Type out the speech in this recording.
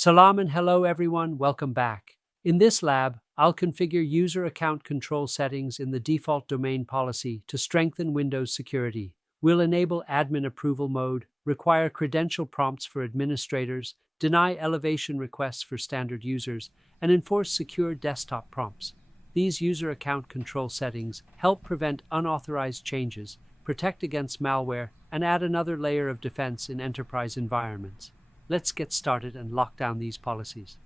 Salam and hello everyone, welcome back. In this lab, I'll configure user account control settings in the default domain policy to strengthen Windows security. We'll enable admin approval mode, require credential prompts for administrators, deny elevation requests for standard users, and enforce secure desktop prompts. These user account control settings help prevent unauthorized changes, protect against malware, and add another layer of defense in enterprise environments. Let's get started and lock down these policies.